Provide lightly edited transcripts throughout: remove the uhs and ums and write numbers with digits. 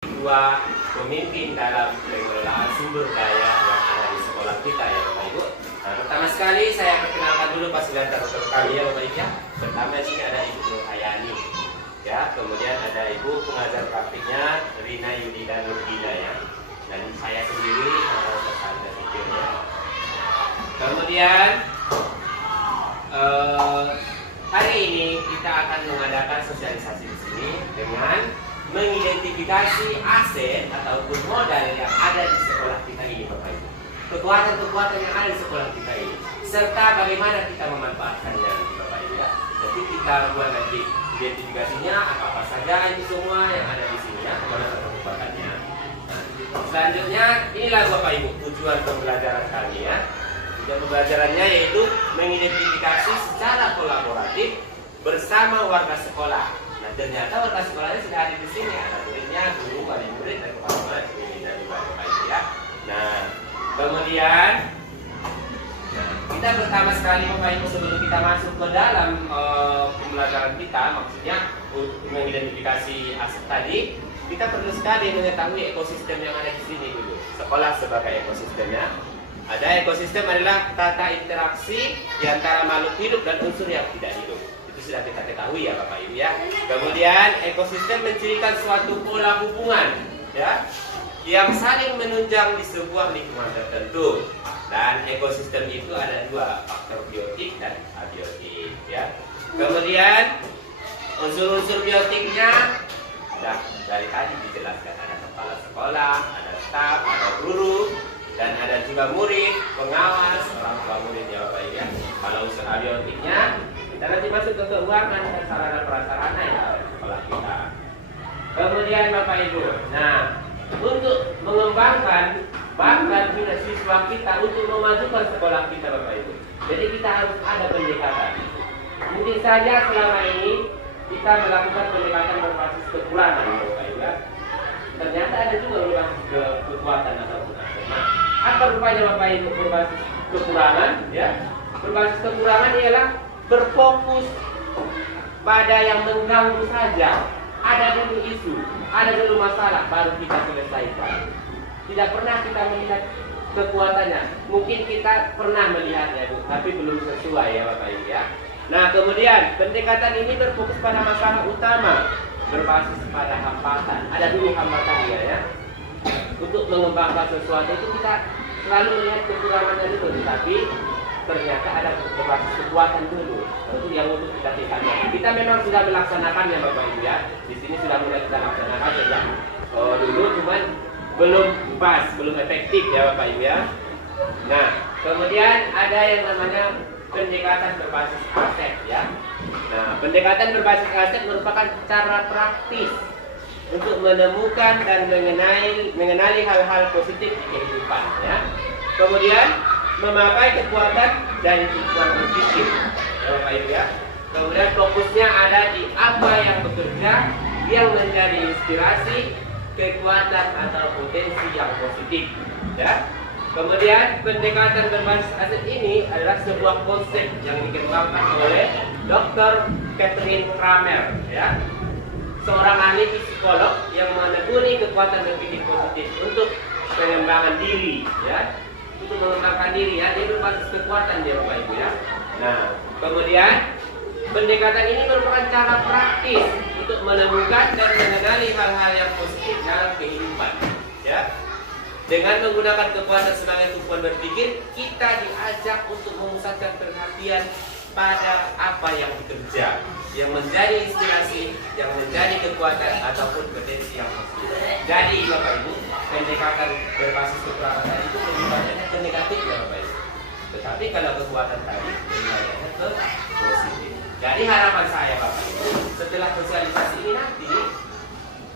Dua pemimpin dalam pengelolaan sumber daya yang ada di sekolah kita ya Bapak Ibu. Nah, pertama sekali saya perkenalkan dulu fasilitas kami ya Bapak Ibu ya. Pertama di sini ada Ibu Nur Hayani ya, kemudian ada Ibu pengajar praktiknya Rina Yudida Nurdina ya, dan saya sendiri tersangka sipilnya. Kemudian hari ini kita akan mengadakan sosialisasi di sini dengan mengidentifikasi aset ataupun modal yang ada di sekolah kita ini Bapak Ibu. Kekuatan-kekuatan yang ada di sekolah kita ini, serta bagaimana kita memanfaatkannya nanti Bapak Ibu ya. Jadi kita buat nanti identifikasinya apa saja itu semua yang ada di sini ya, kekuatannya. Nah, selanjutnya inilah Bapak Ibu tujuan pembelajaran kami ya. Tujuan pembelajarannya yaitu mengidentifikasi secara kolaboratif bersama warga sekolah. Nah, ternyata warga sekolahnya sudah ada di sini, ada muridnya, guru, wali murid, dan kepala sekolah dan Bapak Ibu ya. Nah, kemudian kita pertama sekali Bapak Ibu sebelum kita masuk ke dalam pembelajaran kita, maksudnya untuk mengidentifikasi aset tadi, kita perlu sekali mengetahui ekosistem yang ada di sini dulu. Sekolah sebagai ekosistemnya. Ada ekosistem adalah tata interaksi di antara makhluk hidup dan unsur yang tidak hidup. Sudah kita ketahui ya Bapak Ibu ya. Kemudian ekosistem mencirikan suatu pola hubungan ya yang saling menunjang di sebuah lingkungan tertentu. Dan ekosistem itu ada dua, faktor biotik dan abiotik ya. Kemudian unsur-unsur biotiknya sudah dari tadi dijelaskan, ada kepala sekolah, ada staf, ada guru, dan ada juga murid, pengawas, orang tua murid ya Bapak Ibu ya. Kalau unsur abiotiknya kita nanti masuk ke keuangan dan sarana prasarana ya sekolah kita. Kemudian Bapak Ibu, nah untuk mengembangkan bakat siswa kita untuk memajukan sekolah kita Bapak Ibu, jadi kita harus ada pendekatan. Mungkin saja selama ini kita melakukan pendekatan berbasis kekurangan Bapak Ibu ya. Ternyata ada juga berbasis kekuatan ataupun aset. Nah, apa rupanya Bapak Ibu berbasis kekurangan ya? Berbasis kekurangan ialah berfokus pada yang mengganggu saja. Ada dulu isu, ada dulu masalah, baru kita selesaikan. Tidak pernah kita melihat kekuatannya. Mungkin kita pernah melihatnya, tapi belum sesuai ya Bapak Ibu ya. Nah, kemudian pendekatan ini berfokus pada masalah utama, berbasis pada hambatan. Ada dulu hambatannya ya. Untuk mengembangkan sesuatu itu kita selalu melihat kekurangannya dulu, tapi ternyata ada berbasis kekuatan dulu. Itu yang untuk kita tingkatkan. Kita memang sudah melaksanakannya Bapak Ibu ya. Di sini sudah mulai kita laksanakan sejak dulu, cuman belum pas, belum efektif ya Bapak Ibu ya. Nah, kemudian ada yang namanya pendekatan berbasis aset ya. Nah, pendekatan berbasis aset merupakan cara praktis untuk menemukan dan mengenali hal-hal positif di kehidupan ya. Kemudian memakai kekuatan dan kemampuan berpikir ya Bapak Ibu ya. Kemudian fokusnya ada di apa yang bekerja, yang menjadi inspirasi, kekuatan atau potensi yang positif ya. Kemudian pendekatan berbasis aset ini adalah sebuah konsep yang dikembangkan oleh Dr. Catherine Kramer ya, seorang ahli psikolog yang menekuni kekuatan berpikir positif untuk pengembangan diri ya. Untuk mengembangkan diri ya, dia berbasis kekuatan dia Bapak Ibu ya. Nah, kemudian pendekatan ini merupakan cara praktis untuk menemukan dan mengenali hal-hal yang positif dalam kehidupan ya. Dengan menggunakan kekuatan sebagai tumpuan berpikir, kita diajak untuk memusatkan perhatian pada apa yang bekerja, yang menjadi inspirasi, yang menjadi kekuatan ataupun potensi yang positif. Jadi Bapak Ibu, pendekatan berbasis kekuatan tadi itu lebih banyaknya ke negatif ya Bapak Ibu. Tetapi kalau kekuatan tadi lebih banyaknya ke positif. Jadi harapan saya Bapak Ibu, setelah sosialisasi ini nanti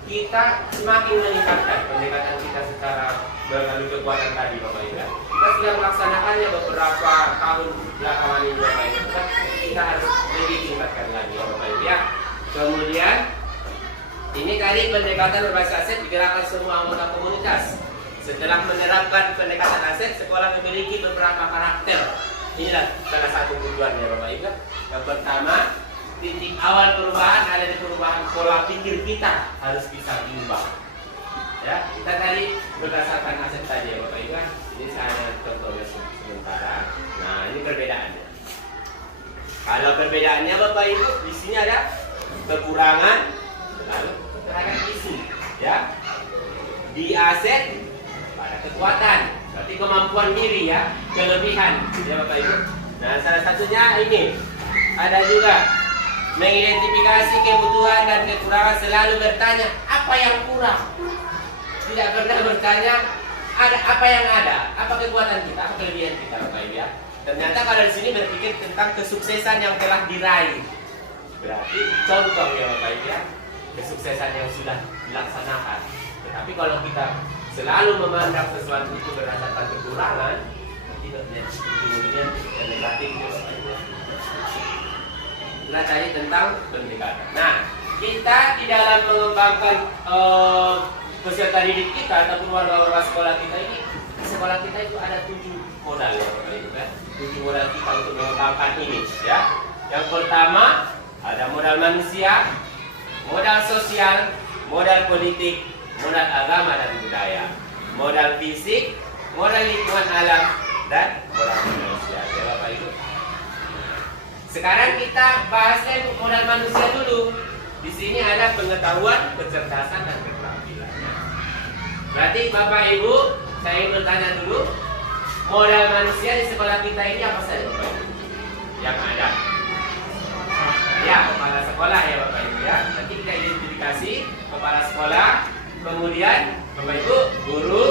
kita semakin meningkatkan pendekatan kita secara melalui kekuatan tadi Bapak Ibu. Kita sudah melaksanakannya beberapa tahun belakangan ini Bapak Ibu. Kita harus lebih tingkatkan lagi Bapak Ibu ya. Kemudian ini tadi pendekatan berbasis aset digerakkan semua anggota komunitas. Setelah menerapkan pendekatan aset, sekolah memiliki beberapa karakter. Inilah salah satu tujuannya Bapak Ibu. Yang pertama, titik awal perubahan ada di perubahan pola pikir kita harus bisa diubah. Ya, kita tadi berdasarkan aset tadi ya Bapak Ibu kan. Ini saya contohnya sementara. Nah, ini perbedaannya. Kalau perbedaannya Bapak Ibu di sini ada kekurangan lalu keterangan isi, ya. Di aset pada kekuatan, berarti kemampuan diri ya, kelebihan ya Bapak Ibu. Nah, salah satunya ini ada juga mengidentifikasi kebutuhan dan kekurangan, selalu bertanya apa yang kurang. Tidak pernah bertanya ada apa yang ada, apa kekuatan kita, apa kelebihan kita Bapak Ibu ya. Ternyata kalau di sini berpikir tentang kesuksesan yang telah diraih. Berarti contoh ya Bapak Ibu ya, kesuksesan yang sudah dilaksanakan. Tetapi kalau kita selalu memandang sesuatu itu berdasarkan kekurangan, tidak kemudian yang negatif ya Bapak Ibu. Itulah tadi tentang pendekatan. Nah, kita di dalam mengembangkan peserta didik kita ataupun warga-warga sekolah kita ini, di sekolah kita itu ada 7 modal ya Bapak Ibu kan. 7 modal kita untuk mengembangkan ini ya. Yang pertama ada modal manusia, modal sosial, modal politik, modal agama dan budaya, modal fisik, modal lingkungan alam, dan modal manusia ya Bapak Ibu. Sekarang kita bahasnya modal manusia dulu. Di sini ada pengetahuan, kecerdasan, dan keterampilan. Berarti Bapak Ibu, saya ingin bertanya dulu, modal manusia di sekolah kita ini apa saja Bapak Ibu? Yang ada? Ya, kepala sekolah ya Bapak Ibu ya. Nanti kita identifikasi kepala sekolah, kemudian Bapak Ibu, guru,